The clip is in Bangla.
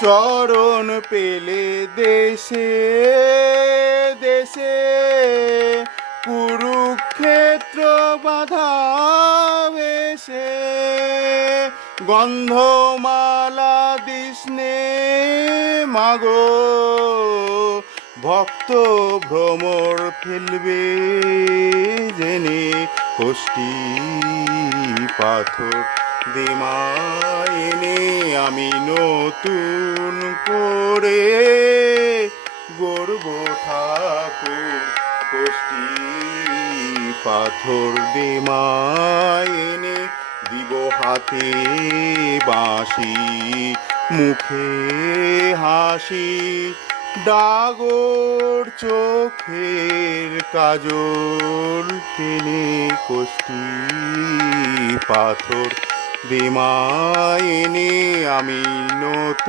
চরণ পেলে দেশে দেশে কুরুক্ষেত্র বাধা বেশে গন্ধমালা দিস্নে মাগো ভক্ত ভ্রমর ফেলবে জেনে কষ্টি পাথর দেমায়নে আমি নতুন করে গর্ব ঠাকুর কষ্টি পাথর দেমায়নে দিব হাতে বাঁশি মুখে হাসি ডাগর চোখের কাজল টেনে কষ্টি পাথর দেমায়নে আমি নতুন